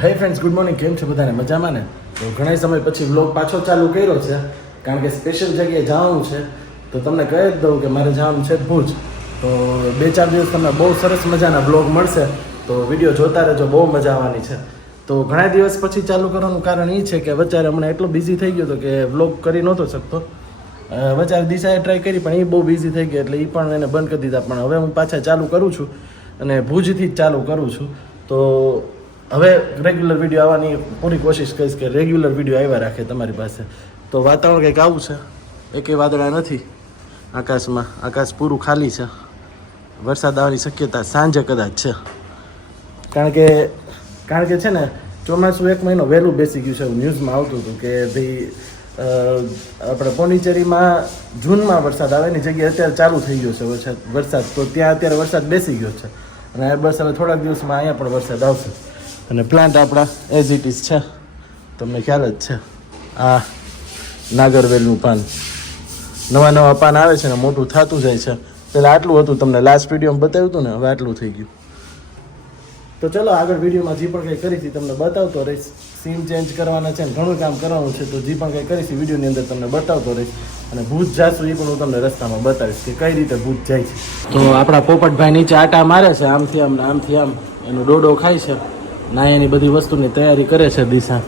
હે friends, good morning. કેમ છે બધાને? મજામાં ને? તો ઘણા સમય પછી વ્લોગ પાછો ચાલુ કર્યો છે, કારણ કે સ્પેશિયલ જગ્યાએ જવાનું છે. તો તમને કહી જ દઉં કે મારે જવાનું છે ભુજ. તો 2-4 દિવસ તમને બહુ સરસ મજાના વ્લોગ મળશે, તો વિડીયો જોતા રહેજો, બહુ મજા આવવાની છે. તો ઘણા દિવસ પછી ચાલુ કરવાનું કારણ એ છે કે વચ્ચે હમણાં એટલો બિઝી થઈ ગયો હતો કે વ્લોગ કરી નહોતો શકતો. વચ્ચે દિશાએ ટ્રાય કરી પણ એ બહુ બિઝી થઈ ગઈ, એટલે એ પણ એને બંધ કરી દીધા. પણ હવે હું પાછા ચાલુ કરું છું અને ભુજથી જ ચાલુ કરું છું. તો હવે રેગ્યુલર વિડીયો આવવાની પૂરી કોશિશ કરીશ કે રેગ્યુલર વિડીયો આવ્યા રાખે તમારી પાસે. તો વાતાવરણ કંઈક આવું છે, એકેય વાદળા નથી આકાશમાં, આકાશ પૂરું ખાલી છે. વરસાદ આવવાની શક્યતા સાંજે કદાચ છે, કારણ કે છે ને ચોમાસું 1 મહિનો વહેલું બેસી ગયું છે. એવું ન્યૂઝમાં આવતું હતું કે ભાઈ આપણે પોંડિચેરીમાં જૂનમાં વરસાદ આવે એની જગ્યાએ અત્યારે ચાલુ થઈ ગયો છે વરસાદ. તો ત્યાં અત્યારે વરસાદ બેસી ગયો છે અને બસ હવે થોડાક દિવસમાં અહીંયા પણ વરસાદ આવશે. અને પ્લાન્ટ આપણા એઝ ઇટ ઇઝ છે, તમને ખ્યાલ જ છે. આ નાગરવેલનું પાન, નવા પાન આવે છે ને મોટું થતું જાય છે. પહેલાં આટલું હતું, તમને લાસ્ટ વિડીયોમાં બતાવ્યું હતું ને, હવે આટલું થઈ ગયું. તો ચલો આગળ વિડીયોમાં જે પણ કંઈ કરીશ તમને બતાવતો રહીશ. સીન ચેન્જ કરવાના છે ને ઘણું કામ કરવાનું છે, તો જે પણ કંઈ કરીશ વિડીયોની અંદર તમને બતાવતો રહીશ. અને ભૂજ જાશું એ પણ હું તમને રસ્તામાં બતાવીશ કે કઈ રીતે ભૂજ જાય છે. તો આપણા પોપટભાઈ નીચે આટા મારે છે, આમથી આમ ને આમથી આમ, એનો ડોડો ખાય છે ના, એની બધી વસ્તુની તૈયારી કરે છે દિશા.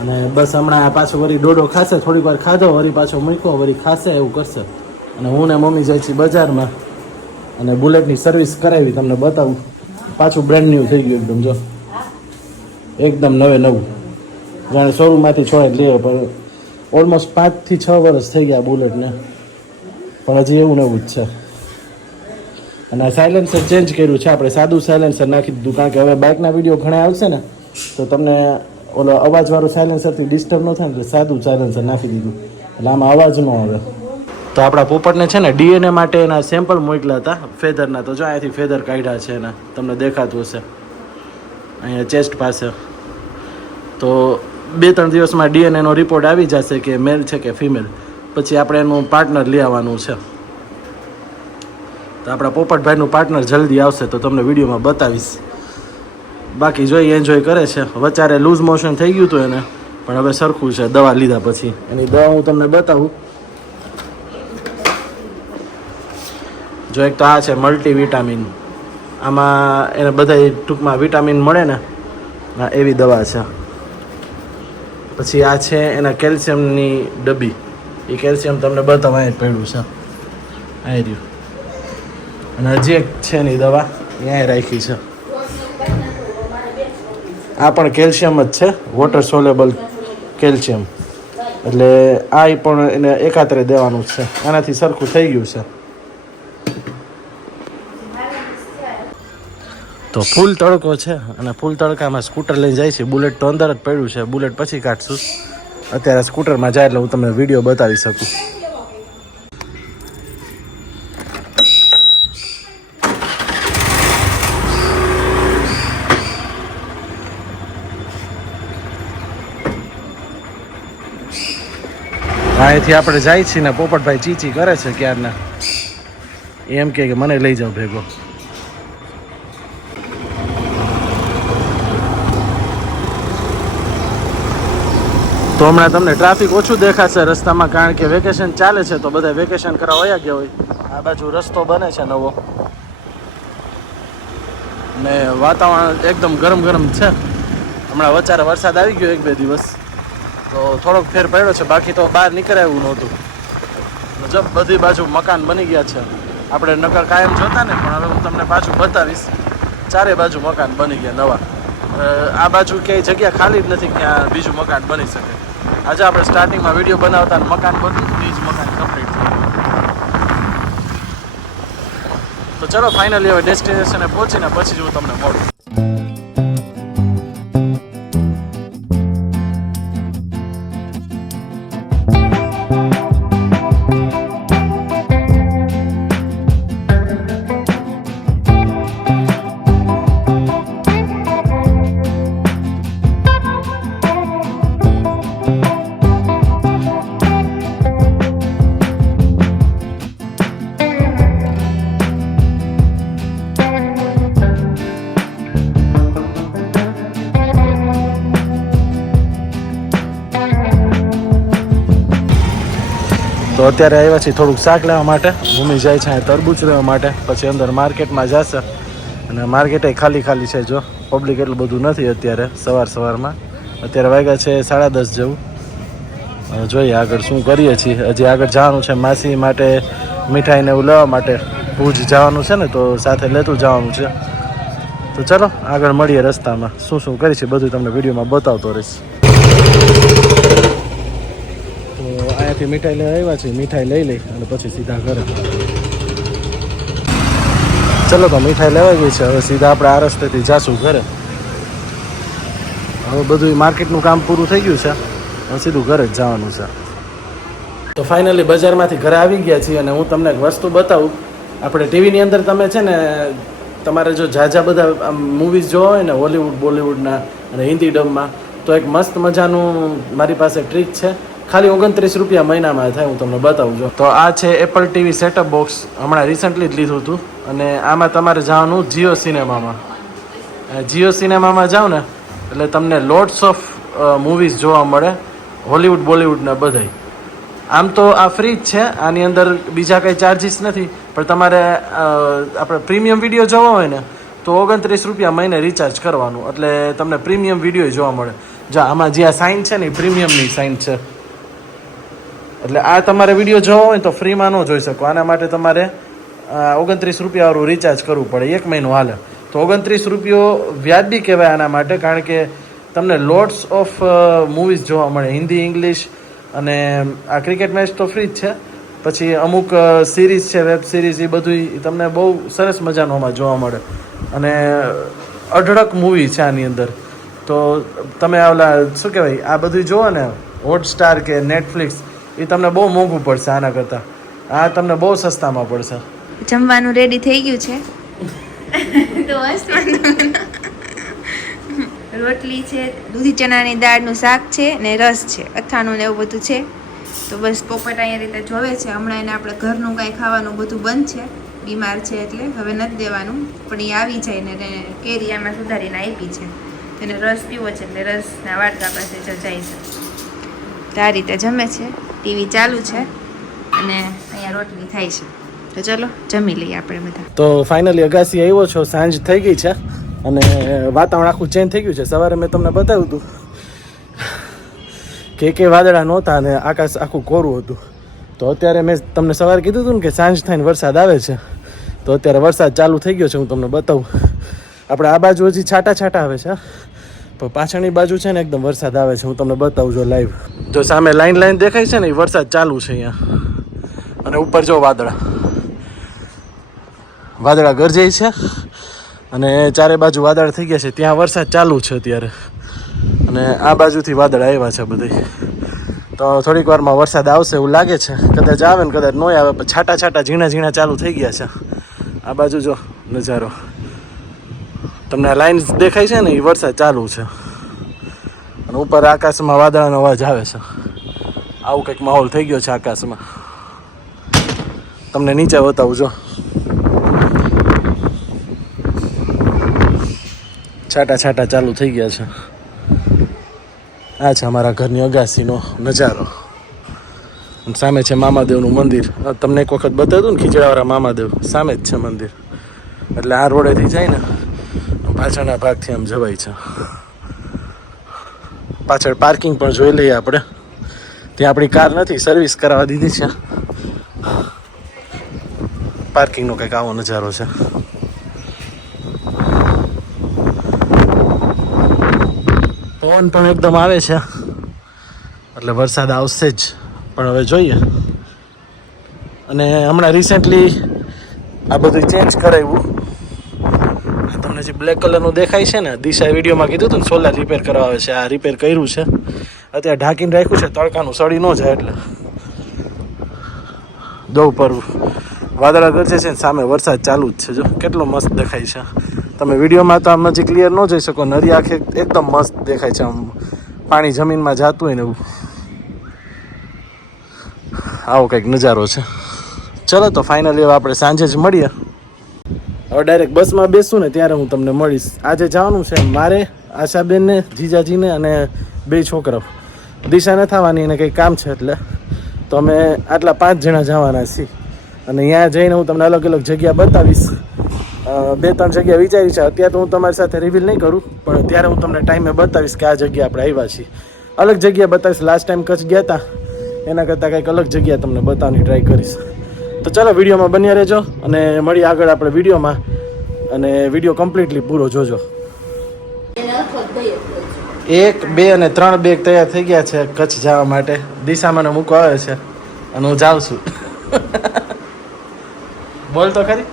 અને બસ હમણાં પાછો વળી ડોડો ખાશે, થોડીક વાર ખાધો વળી પાછો મૂક્યો, વળી ખાશે, એવું કરશે. અને હું ને મમ્મી જાય છે બજારમાં અને બુલેટની સર્વિસ કરાવી, તમને બતાવું. પાછું બ્રેન્ડ ન્યૂ થઈ ગયું એકદમ, જો એકદમ નવું. જાણે શોરૂમમાંથી છોડાઈ લે, પણ ઓલમોસ્ટ 5 થી 6 વર્ષ થઈ ગયા બુલેટને, પણ હજી એવું નવું જ છે. અને સાયલેન્સર ચેન્જ કર્યું છે આપણે, સાદું સાયલેન્સર નાખી દીધું, કારણ કે હવે બાઇકના વિડીયો ઘણા આવશે ને, તો તમને ઓલો અવાજવાળું સાયલેન્સરથી ડિસ્ટર્બ ન થાય ને, એટલે સાદું સાયલેન્સર નાખી દીધું, એટલે આમાં અવાજ ન આવે. તો આપણા પોપટને છે ને ડીએનએ માટે એના સેમ્પલ મોકલ્યા હતા ફેધરના. તો જો અહીંયાથી ફેધર કાઢ્યા છે એના, તમને દેખાતું હશે અહીંયા ચેસ્ટ પાસે. તો 2-3 દિવસમાં ડીએનએનો રિપોર્ટ આવી જશે કે મેલ છે કે ફિમેલ. પછી આપણે એનું પાર્ટનર લઈ આવવાનું છે. તો આપણા પોપટભાઈનું પાર્ટનર જલ્દી આવશે, તો તમને વિડીયોમાં બતાવીશ. બાકી જોઈ એન્જોય કરે છે. વચારે લૂઝ મોશન થઈ ગયું હતું એને, પણ હવે સરખું છે દવા લીધા પછી. એની દવા હું તમને બતાવું. જો એક તો આ છે મલ્ટીવિટામિન, આમાં એને બધા ટૂંકમાં વિટામિન મળે ને, એવી દવા છે. પછી આ છે એના કેલ્શિયમની ડબ્બી, એ કેલ્શિયમ તમને બતાવવા અહીં પડ્યું છે, અહીં રહ્યું. અને હજી એક છે એની દવા અહીંયા રાખી છે, આ પણ કેલ્શિયમ જ છે, વોટર સોલેબલ કેલ્શિયમ. એટલે આ પણ એને એકાત્રે દેવાનું છે, આનાથી સરખું થઈ ગયું છે. તો ફૂલ તડકો છે અને ફૂલ તડકામાં સ્કૂટર લઈને જાય છે. બુલેટ તો અંદર જ પડ્યું છે, બુલેટ પછી કાઢશું. અત્યારે સ્કૂટરમાં જાય એટલે હું તમને વિડીયો બતાવી શકું. અહીંથી આપણે જાય છીએ ને પોપટભાઈ ચીચી કરે છે ક્યારના, એમ કે મને લઈ જાઓ ભેગો. તો હમણાં તમને ટ્રાફિક ઓછું દેખાશે રસ્તામાં, કારણ કે વેકેશન ચાલે છે, તો બધા વેકેશન કરવા વયા ગયા હોય. આ બાજુ રસ્તો બને છે નવો ને વાતાવરણ એકદમ ગરમ છે. હમણાં વચારે વરસાદ આવી ગયો 1-2 દિવસ, તો થોડોક ફેર પડ્યો છે. બાકી તો બહાર નીકળાય એવું નહોતું. જબ બધી બાજુ મકાન બની ગયા છે. આપણે નકર કાયમ જોતા ને, પણ હવે હું તમને પાછું બતાવીશ. ચારે બાજુ મકાન બની ગયા નવા. આ બાજુ ક્યાંય જગ્યા ખાલી જ નથી ક્યાં બીજું મકાન બની શકે. આજે આપણે સ્ટાર્ટિંગમાં વિડીયો બનાવતા મકાન બન્યું, બીજ મકાન કમ્પ્લીટ થયું. તો ચલો ફાઇનલી હવે ડેસ્ટિનેશને પહોંચીને પછી જ હું તમને મળું. તો અત્યારે આવ્યા છીએ થોડુંક શાક લેવા માટે. ભૂમિ જાય છે અહીંયા તરબૂચ લેવા માટે, પછી અંદર માર્કેટમાં જશે. અને માર્કેટ ખાલી ખાલી છે, જો પબ્લિક એટલું બધું નથી અત્યારે સવારમાં. અત્યારે વાગ્યા છે 10:30 જેવું. જોઈએ આગળ શું કરીએ છીએ. હજી આગળ જવાનું છે માસી માટે મીઠાઈને એવું લેવા માટે. ભુજ જવાનું છે ને, તો સાથે લેતું જવાનું છે. તો ચલો આગળ મળીએ રસ્તામાં. શું શું કરી છે બધું તમને વિડીયોમાં બતાવતો રહીશ. તો અહીંયાથી મીઠાઈ લઈ આવ્યા છીએ. મીઠાઈ લઈ અને પછી સીધા ઘરે. ચલો તો મીઠાઈ લેવા ગઈ છે. હવે સીધા આપણે આ રસ્તેથી જાશું ઘરે. હવે બધું માર્કેટનું કામ પૂરું થઈ ગયું છે. હવે સીધું ઘરે જ જવાનું છે. તો ફાઇનલી બજારમાંથી ઘરે આવી ગયા છીએ અને હું તમને એક વસ્તુ બતાવું. આપણે ટીવીની અંદર તમે છે ને, તમારે જો ઝાઝા બધા મૂવીઝ જોવા હોય ને હોલીવુડ બોલિવૂડના અને હિન્દી ડબમાં, તો એક મસ્ત મજાનું મારી પાસે ટ્રીક છે. ખાલી 29 રૂપિયા મહિનામાં થાય. હું તમને બતાવું છું. તો આ છે એપલ ટીવી સેટઅપ બોક્સ. હમણાં રિસન્ટલી જ લીધું હતું. અને આમાં તમારે જવાનું જીઓ સિનેમામાં. જીઓ સિનેમામાં જાઓ ને એટલે તમને લોટ્સ ઓફ મૂવીઝ જોવા મળે, હોલીવુડ બોલિવૂડના બધાય. આમ તો આ ફ્રી જ છે. આની અંદર બીજા કંઈ ચાર્જિસ નથી. પણ તમારે આપણે પ્રીમિયમ વિડીયો જોવા હોય ને તો 29 રૂપિયા મહિને રિચાર્જ કરવાનું, એટલે તમને પ્રીમિયમ વિડીયો જોવા મળે. જો આમાં જે આ સાઇન છે ને એ પ્રીમિયમની સાઇન છે. એટલે આ તમારે વિડીયો જોવો હોય તો ફ્રીમાં ન જોઈ શકો. આના માટે તમારે 29 રૂપિયાવાળું રિચાર્જ કરવું પડે. 1 મહિનો હાલે. તો 29 રૂપિયો વ્યાજબી કહેવાય આના માટે, કારણ કે તમને લોટ્સ ઓફ મૂવીઝ જોવા મળે, હિન્દી, ઇંગ્લિશ. અને આ ક્રિકેટ મેચ તો ફ્રી જ છે. પછી અમુક સિરીઝ છે, વેબ સિરીઝ, એ બધું તમને બહુ સરસ મજાનું આમાં જોવા મળે. અને અઢળક મૂવી છે આની અંદર. તો તમે ઓલા શું કહેવાય આ બધું જુઓ ને, હોટસ્ટાર કે નેટફ્લિક્સ, એ તમને બહુ મોંઘું પડશે આના કરતાં. આ તમને બહુ સસ્તામાં પડશે. જમવાનું રેડી થઈ ગયું છે. તો રોટલી છે, દૂધી ચણાની દાળનું શાક છે ને રસ છે, અથાણું ને એવું બધું છે. તો બસ પોપટ અહીંયા રીતે જોવે છે. હમણાં એને આપણે ઘરનું કાંઈ ખાવાનું બધું બંધ છે, બીમાર છે એટલે હવે નથી દેવાનું. પણ એ આવી જાય ને કેરી આમાં સુધારીને આપી છે. એને રસ પીવો છે એટલે રસના વાટકા પાસે જાય છે. તો આ રીતે જમે છે. ટીવી ચાલુ છે અને અહીંયા રોટલી થાય છે. તો ચલો જમી લઈએ આપણે બધા. તો ફાઇનલી અગાસી આવ્યો છો. સાંજ થઈ ગઈ છે અને વાતાવરણ આખું ચેન્જ થઈ ગયું છે. સવારે મેં તમને બતાવ્યું હતું કે વાદળા નહોતા અને આકાશ આખું કોરું હતું. તો અત્યારે મેં તમને સવારે કીધું હતું ને કે સાંજ થઈને વરસાદ આવે છે. તો અત્યારે વરસાદ ચાલુ થઈ ગયો છે. હું તમને બતાવું. આપણે આ બાજુ હજી છાંટા છાંટા આવે છે, પણ પાછળની બાજુ છે ને એકદમ વરસાદ આવે છે. હું તમને બતાવું જો લાઈવ. જો સામે લાઈન દેખાય છે ને, એ વરસાદ ચાલુ છે અહીંયા. અને ઉપર જો વાદળા ગરજે છે અને ચારે બાજુ વાદળ થઈ ગયા છે. ત્યાં વરસાદ ચાલુ છે અત્યારે. અને આ બાજુથી વાદળ આવ્યા છે બધી. તો થોડીક વારમાં વરસાદ આવશે એવું લાગે છે. કદાચ આવે ને કદાચ ન આવે. પણ છાંટા ઝીણા ચાલુ થઈ ગયા છે. આ બાજુ જો નજારો તમને લાઈન દેખાય છે ને, એ વરસાદ ચાલુ છે. અને ઉપર આકાશમાં વાદળાનો અવાજ આવે છે. આવું કંઈક માહોલ થઈ ગયો છે આકાશમાં. તમને નીચે બતાવું જો. છાંટા ચાલુ થઈ ગયા છે. આ છે અમારા ઘરની અગાસીનો નજારો. સામે છે મામાદેવનું મંદિર. તમને એક વખત બતાવ્યું ને ખીજડાવાળા મામાદેવ, સામે જ છે મંદિર. એટલે આ રોડેથી જાય ને પાછળના ભાગથી આમ જવાય છે. પાછળ પાર્કિંગ પણ જોઈ લઈએ આપણે. ત્યાં આપણી કાર નથી, સર્વિસ કરાવવા દીધી છે. પાર્કિંગનો કંઈક આવો નજારો છે. પવન પણ એકદમ આવે છે એટલે વરસાદ આવશે જ. પણ હવે જોઈએ. અને હમણાં રિસેન્ટલી આ બધું ચેન્જ કરાવ્યું. તમને જે બ્લેક કલરનું દેખાય છે ને, દિશા વિડીયોમાં કીધું હતું ને સોલાર રિપેર કરવા આવે છે. આ રિપેર કર્યું છે. અત્યારે ઢાંકીને રાખ્યું છે, તડકાનું સડી ન જાય એટલે. દો ઉપર વાદળા ગરજે છે ને સામે વરસાદ ચાલુ જ છે. જો કેટલો મસ્ત દેખાય છે. તમે વિડીયોમાં તો આમ હજી ક્લિયર ન જોઈ શકો. નદી આખે એકદમ મસ્ત દેખાય છે. આમ પાણી જમીનમાં જતું હોય ને એવું. આવો કંઈક નજારો છે. ચલો તો ફાઇનલી હવે આપણે સાંજે જ મળીએ. હવે ડાયરેક્ટ બસમાં બેસું ને ત્યારે હું તમને મળીશ. આજે જવાનું છે મારે, આશાબેનને, જીજાજીને અને 2 છોકરાઓ. દિશા ન થવાની એને કંઈક કામ છે એટલે. તો અમે આટલા 5 જણા જવાના છીએ અને ત્યાં જઈને હું તમને અલગ અલગ જગ્યા બતાવીશ. 2-3 જગ્યા વિચારી છે અત્યારે તો હું તમારી સાથે રિવીલ નહીં કરું, પણ ત્યારે હું તમને ટાઈમે બતાવીશ કે આ જગ્યા આપણે આવ્યા છીએ. અલગ જગ્યા બતાવીશ. લાસ્ટ ટાઈમ કચ્છ ગયા હતા એના કરતાં કંઈક અલગ જગ્યા તમને બતાવવાની ટ્રાય કરીશ. તો ચાલો વિડીયોમાં બન્યા રહેજો અને મળીએ આગળ આપણે વિડીયોમાં, અને વિડીયો કમ્પ્લીટલી પૂરો જોજો. 1, 2 અને 3 બેગ તૈયાર થઈ ગયા છે કચ્છ જવા માટે. દિશા મને મૂકવા આવે છે અને હું જાઉં છું. બોલ તો ખરી.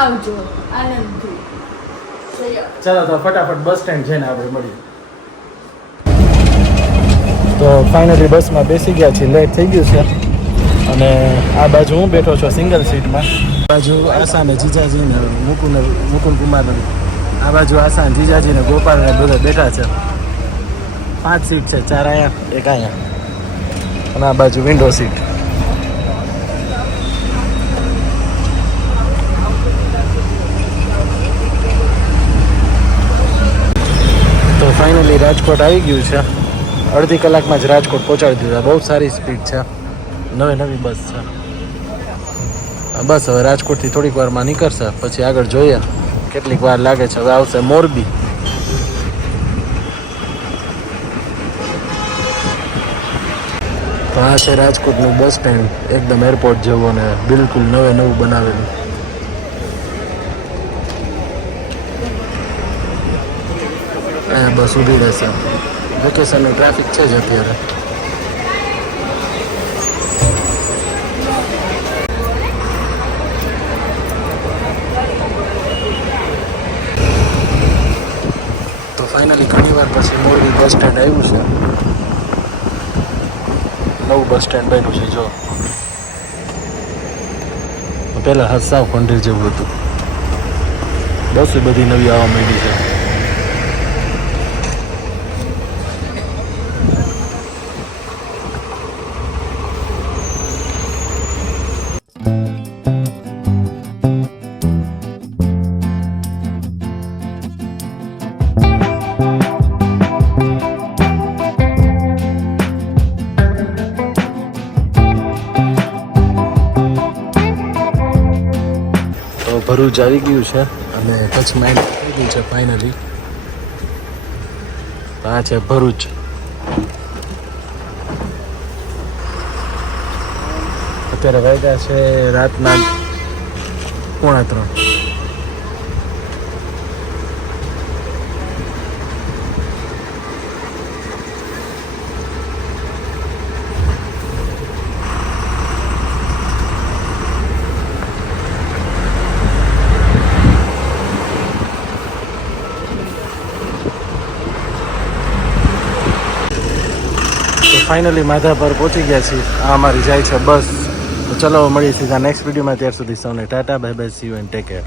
આવજો આનંદથી. ચાલો તો ફટાફટ બસ સ્ટેન્ડ જઈને આપણે મળીએ. તો ફાઇનલી બસમાં બેસી ગયા છીએ. લેટ થઈ ગયું છે અને આ બાજુ હું બેઠો છું સિંગલ સીટમાં. આ બાજુ આશા ને જીજાજી ને મુકુંદ કુમાર ને, આ બાજુ આશા ને જીજાજી ને ગોપાલ ને બધા બેઠા છે. 5 સીટ છે, 4 અહીંયા 1 અહીંયા, અને આ બાજુ વિન્ડો સીટ. તો ફાઇનલી રાજકોટ આવી ગયું છે. અડધી કલાકમાં જ રાજકોટ પહોંચાડી દીધા. બહુ સારી સ્પીડ છે. નવી બસ છે. બસ હવે રાજકોટથી થોડીક વારમાં નીકળશે, પછી આગળ જોઈએ કેટલીક વાર લાગે છે. હવે આવશે મોરબી. તો આ છે રાજકોટનું બસ સ્ટેન્ડ, એકદમ એરપોર્ટ જેવું અને બિલકુલ નવું બનાવેલું. અહીંયા બસ ઊભી રહેશે. વેકેશનનું ટ્રાફિક છે જ અત્યારે. તો ફાઇનલી ઘણી વાર પછી મોરબી બસ સ્ટેન્ડ આવ્યું છે. નવું બસ સ્ટેન્ડ બન્યું છે. જો પહેલાં સાવ ખંડેર જેવું હતું. બસ બધી નવી આવવા માંડી છે. ભરૂચ આવી ગયું છે અને કચ્છમાં એન્ટર થઈ ગયું છે ફાઇનલી. આ છે ભરૂચ. અત્યારે વાગ્યા છે રાતના 2:45. ફાઇનલી માધાપર પહોંચી ગયા છીએ. આ અમારી જાય છે બસ. તો ચલો મળીએ સીધા નેક્સ્ટ વિડીયોમાં. ત્યાર સુધી સૌને Tata, bye bye, C you and take care.